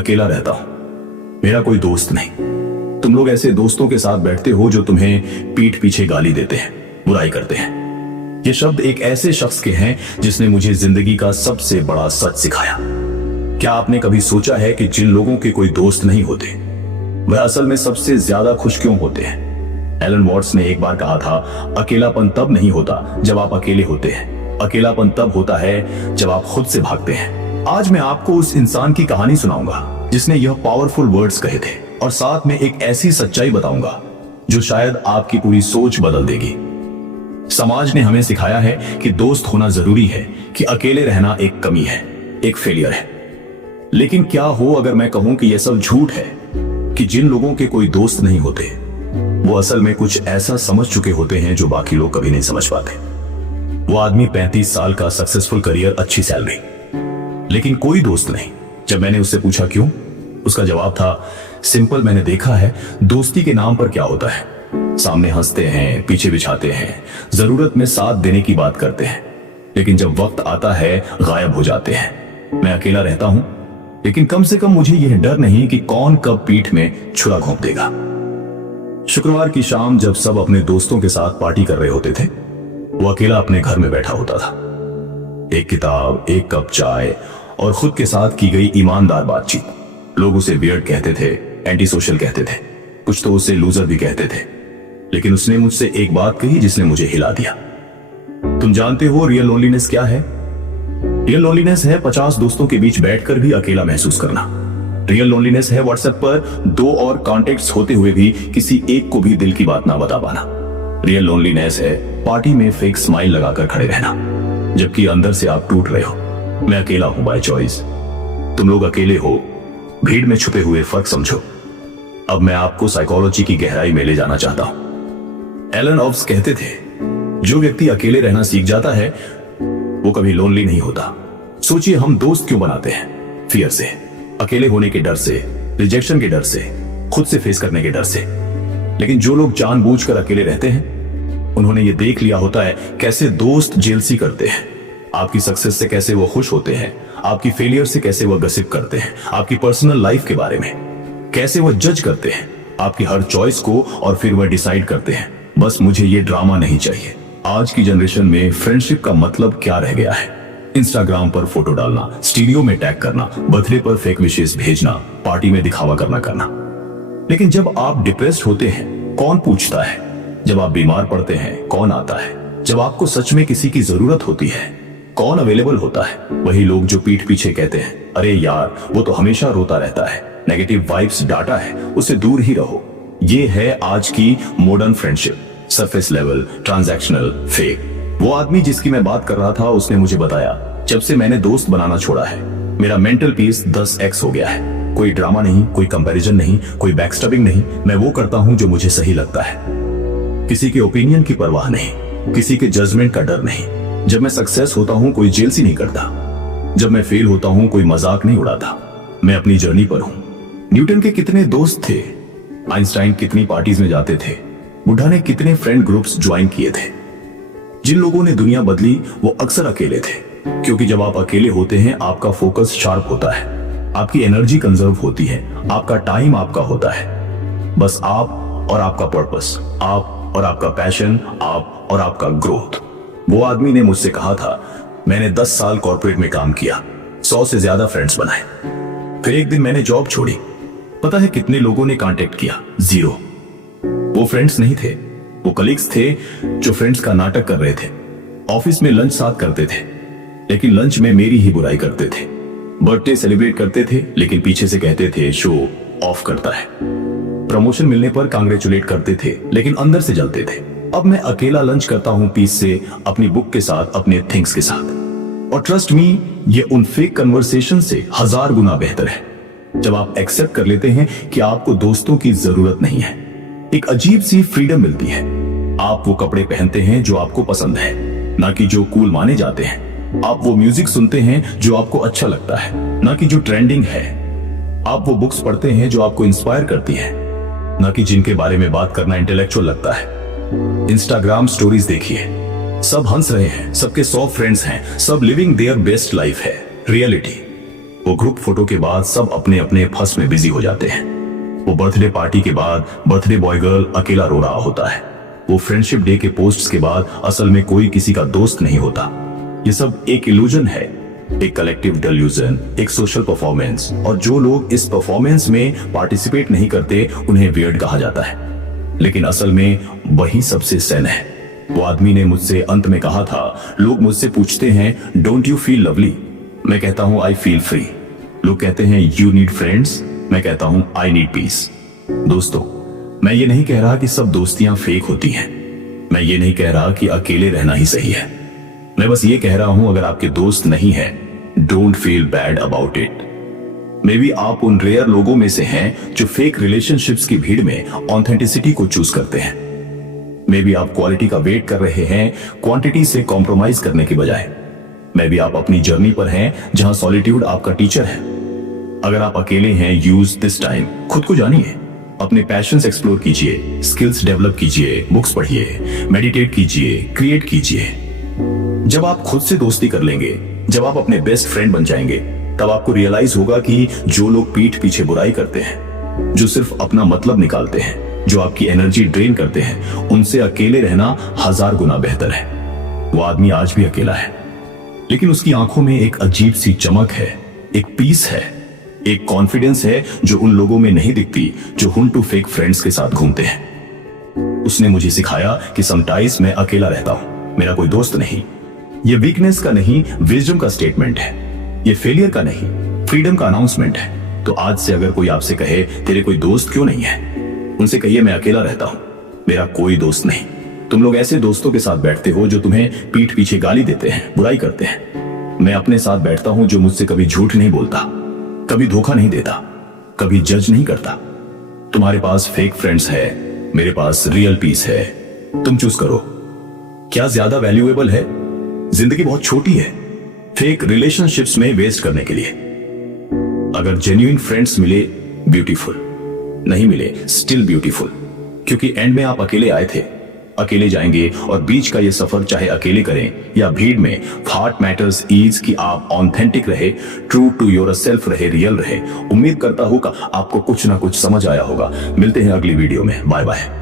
अकेला रहता हूं, मेरा कोई दोस्त नहीं। तुम लोग ऐसे दोस्तों के साथ बैठते हो जो तुम्हें पीठ पीछे गाली देते हैं, बुराई करते हैं। ये शब्द एक ऐसे शख्स के हैं जिसने मुझे जिंदगी का सबसे बड़ा सच सिखाया। क्या आपने कभी सोचा है कि जिन लोगों के कोई दोस्त नहीं होते वह असल में सबसे ज्यादा खुश क्यों होते हैं? एलन वॉट्स ने एक बार कहा था, अकेलापन तब नहीं होता जब आप अकेले होते हैं, अकेलापन तब होता है जब आप खुद से भागते हैं। आज मैं आपको उस इंसान की कहानी सुनाऊंगा जिसने यह पावरफुल वर्ड्स कहे थे, और साथ में एक ऐसी सच्चाई बताऊंगा जो शायद आपकी पूरी सोच बदल देगी। समाज ने हमें सिखाया है कि दोस्त होना जरूरी है, कि अकेले रहना एक कमी है, एक फेलियर है। लेकिन क्या हो अगर मैं कहूं कि यह सब झूठ है, कि जिन लोगों के कोई दोस्त नहीं होते वो असल में कुछ ऐसा समझ चुके होते हैं जो बाकी लोग कभी नहीं समझ पाते। वो आदमी 35 साल का सक्सेसफुल करियर, अच्छी सैलरी, लेकिन कोई दोस्त नहीं। जब मैंने उससे पूछा क्यों, उसका जवाब था, सिंपल, मैंने देखा है दोस्ती के नाम पर क्या होता है। सामने हंसते हैं, पीछे बिछाते हैं, जरूरत में साथ देने की बात करते हैं, लेकिन जब वक्त आता है गायब हो जाते हैं। मैं अकेला रहता हूं, लेकिन कम से कम मुझे यह डर नहीं कि कौन कब पीठ में छुरा घोंप देगा। शुक्रवार की शाम जब सब अपने दोस्तों के साथ पार्टी कर रहे होते थे, वो अकेला अपने घर में बैठा होता था। एक किताब, एक कप चाय और खुद के साथ की गई ईमानदार बातचीत। लोग उसे वियर्ड कहते थे, एंटी सोशल कहते थे, कुछ तो उसे लूजर भी कहते थे, लेकिन उसने मुझसे एक बात कही जिसने मुझे हिला दिया। तुम जानते हो रियल लोनलीनेस क्या है? रियल लोनलीनेस है 50 दोस्तों के बीच बैठकर भी अकेला महसूस करना। रियल लोनलीनेस है व्हाट्सएप पर 2 और कॉन्टेक्ट्स होते हुए भी किसी एक को भी दिल की बात ना बता पाना। रियल लोनलीनेस है पार्टी में फेक स्माइल लगाकर खड़े रहना, जबकि अंदर से आप टूट रहे हो। मैं अकेला हूं बाय चॉइस, तुम लोग अकेले हो, भीड़ में छुपे हुए फर्क समझो। अब मैं आपको साइकोलॉजी की गहराई में ले जाना चाहता हूं। एलन ऑब्स कहते थे, जो व्यक्ति अकेले रहना सीख जाता है वो कभी लोनली नहीं होता। सोचिए, हम दोस्त क्यों बनाते हैं? फियर से, अकेले होने के डर से, रिजेक्शन के डर से, खुद से फेस करने के डर से। लेकिन जो लोग जानबूझकर अकेले रहते हैं, उन्होंने ये देख लिया होता है कैसे दोस्त जेलसी करते हैं। आपकी सक्सेस से कैसे वो खुश होते हैं, आपकी फेलियर से कैसे वो गसिप करते हैं, आपकी पर्सनल लाइफ के बारे में कैसे वो जज करते हैं, आपकी हर चॉइस को, और फिर वह डिसाइड करते हैं, बस मुझे ये ड्रामा नहीं चाहिए। आज की जनरेशन में फ्रेंडशिप का मतलब क्या रह गया है? इंस्टाग्राम पर फोटो डालना, स्टीरियो में टैग करना, बर्थडे पर फेक विशेष भेजना, पार्टी में दिखावा करना। लेकिन जब आप डिप्रेस्ड होते हैं, कौन पूछता है? जब आप बीमार पड़ते हैं, कौन आता है? जब आपको सच में किसी की जरूरत होती है, कौन अवेलेबल होता है? वही लोग जो पीठ पीछे कहते हैं, अरे यार वो तो हमेशा रोता रहता है, नेगेटिव वाइब्स डाटा है, उससे दूर ही रहो। ये है आज की modern friendship, surface level, transactional, fake. वो आदमी जिसकी मैं बात कर रहा था, उसने मुझे बताया, जब से मैंने दोस्त बनाना छोड़ा है, मेरा मेंटल पीस 10x हो गया है। कोई ड्रामा नहीं, कोई कंपैरिजन नहीं, कोई बैकस्टैबिंग नहीं। मैं वो करता हूं जो मुझे सही लगता है, किसी के ओपिनियन की परवाह नहीं, किसी के जजमेंट का डर नहीं। जब मैं सक्सेस होता हूं, कोई जेलसी नहीं करता। जब मैं फेल होता हूं, कोई मजाक नहीं उड़ाता। मैं अपनी जर्नी पर हूं। न्यूटन के कितने दोस्त थे, आइंस्टाइन कितनी पार्टीज में जाते थे, बुद्धा ने कितने फ्रेंड ग्रुप्स ज्वाइन किए थे। जिन लोगों ने दुनिया बदली वो अक्सर अकेले थे, क्योंकि जब आप अकेले होते हैं आपका फोकस शार्प होता है, आपकी एनर्जी कंजर्व होती है, आपका टाइम आपका होता है। बस आप और आपका पर्पस, आप और आपका पैशन, आप और आपका ग्रोथ। वो आदमी ने मुझसे कहा था, मैंने 10 साल कॉर्पोरेट में काम किया, 100 से ज्यादा फ्रेंड्स बनाए, फिर एक दिन मैंने जॉब छोड़ी। पता है कितने लोगों ने कांटेक्ट किया? 0। वो फ्रेंड्स नहीं थे, वो कलीग्स थे जो फ्रेंड्स का नाटक कर रहे थे। ऑफिस में लंच साथ करते थे, लेकिन लंच में मेरी ही बुराई करते थे। बर्थडे सेलिब्रेट करते थे, लेकिन पीछे से कहते थे शो ऑफ करता है। प्रमोशन मिलने पर कांग्रेचुलेट करते थे, लेकिन अंदर से जलते थे। अब मैं अकेला लंच करता हूं पीस से, अपनी बुक के साथ, अपने थिंग्स के साथ। और ट्रस्ट मी, ये उन फेक कन्वर्सेशन से 1000 गुना बेहतर है। जब आप एक्सेप्ट कर लेते हैं कि आपको दोस्तों की जरूरत नहीं है, एक अजीब सी फ्रीडम मिलती है। आप वो कपड़े पहनते हैं जो आपको पसंद है, ना कि जो कूल माने जाते हैं। आप वो म्यूजिक सुनते हैं जो आपको अच्छा लगता है, ना कि जो ट्रेंडिंग है। आप वो बुक्स पढ़ते हैं जो आपको इंस्पायर करती है, ना कि जिनके बारे में बात करना इंटेलेक्चुअल लगता है। इंस्टाग्राम स्टोरीज देखिए, सब हंस रहे हैं, सबके 100 फ्रेंड्स हैं, सब लिविंग देयर बेस्ट लाइफ है, रियलिटी। वो ग्रुप फोटो के बाद सब अपने अपने फंस में बिजी हो जाते हैं। वो बर्थडे पार्टी के बाद बर्थडे बॉय गर्ल अकेला रो रहा होता है। वो फ्रेंडशिप डे के पोस्ट्स के बाद असल में कोई किसी का दोस्त नहीं होता। ये सब एक इल्यूजन है, एक कलेक्टिव डेल्यूजन, एक सोशल परफॉर्मेंस। और जो लोग इस परफॉर्मेंस में पार्टिसिपेट नहीं करते उन्हें वियर्ड कहा जाता है, लेकिन असल में वही सबसे सैन है। वो आदमी ने मुझसे अंत में कहा था, लोग मुझसे पूछते हैं डोंट यू फील लवली, मैं कहता हूं आई फील फ्री। लोग कहते हैं यू नीड फ्रेंड्स, मैं कहता हूं आई नीड पीस। दोस्तों, मैं ये नहीं कह रहा कि सब दोस्तियां फेक होती हैं। मैं ये नहीं कह रहा कि अकेले रहना ही सही है। मैं बस ये कह रहा हूं अगर आपके दोस्त नहीं है, don't feel bad about it. May be आप उन रेयर लोगों में से हैं जो फेक रिलेशनशिप्स की भीड़ में ऑथेंटिसिटी को चूज करते हैं। मे बी आप क्वालिटी का वेट कर रहे हैं क्वांटिटी से कॉम्प्रोमाइज करने के बजाय। मे बी आप अपनी जर्नी पर हैं जहां सॉलिट्यूड आपका टीचर है। अगर आप अकेले हैं, यूज दिस टाइम, खुद को जानिए, अपने पैशंस एक्सप्लोर कीजिए, स्किल्स डेवलप कीजिए, बुक्स पढ़िए, मेडिटेट कीजिए, क्रिएट कीजिए। जब आप खुद से दोस्ती कर लेंगे, जब आप अपने बेस्ट फ्रेंड बन जाएंगे, तब आपको रियलाइज होगा कि जो लोग पीठ पीछे बुराई करते हैं, जो सिर्फ अपना मतलब निकालते हैं, जो आपकी एनर्जी ड्रेन करते हैं, उनसे अकेले रहना 1000 गुना बेहतर है। वो आदमी आज भी अकेला है, लेकिन उसकी आंखों में एक अजीब सी चमक है, एक पीस है, एक कॉन्फिडेंस है जो उन लोगों में नहीं दिखती जो हुन टू फेक फ्रेंड्स के साथ घूमते हैं। उसने मुझे सिखाया कि समटाइम्स मैं अकेला रहता हूं, मेरा कोई दोस्त नहीं। ये वीकनेस का नहीं, विजडम का स्टेटमेंट है। ये फेलियर का नहीं, फ्रीडम का अनाउंसमेंट है। तो आज से अगर कोई आपसे कहे तेरे कोई दोस्त क्यों नहीं है, उनसे कहिए मैं अकेला रहता हूं, मेरा कोई दोस्त नहीं। तुम लोग ऐसे दोस्तों के साथ बैठते हो जो तुम्हें पीठ पीछे गाली देते हैं, बुराई करते हैं। मैं अपने साथ बैठता हूं जो मुझसे कभी झूठ नहीं बोलता, कभी धोखा नहीं देता, कभी जज नहीं करता। तुम्हारे पास फेक फ्रेंड्स है, मेरे पास रियल पीस है। तुम चूज करो, क्या ज्यादा वैल्यूएबल है? जिंदगी बहुत छोटी है फेक रिलेशनशिप्स में वेस्ट करने के लिए। अगर जेन्युइन फ्रेंड्स मिले ब्यूटीफुल, नहीं मिले स्टिल ब्यूटीफुल, क्योंकि एंड में आप अकेले आए थे, अकेले जाएंगे। और बीच का ये सफर चाहे अकेले करें या भीड़ में, हार्ट मैटर्स इज कि आप ऑथेंटिक रहे, ट्रू टू योर सेल्फ रहे, रियल रहे। उम्मीद करता हूं कि आपको कुछ ना कुछ समझ आया होगा। मिलते हैं अगली वीडियो में, बाय बाय।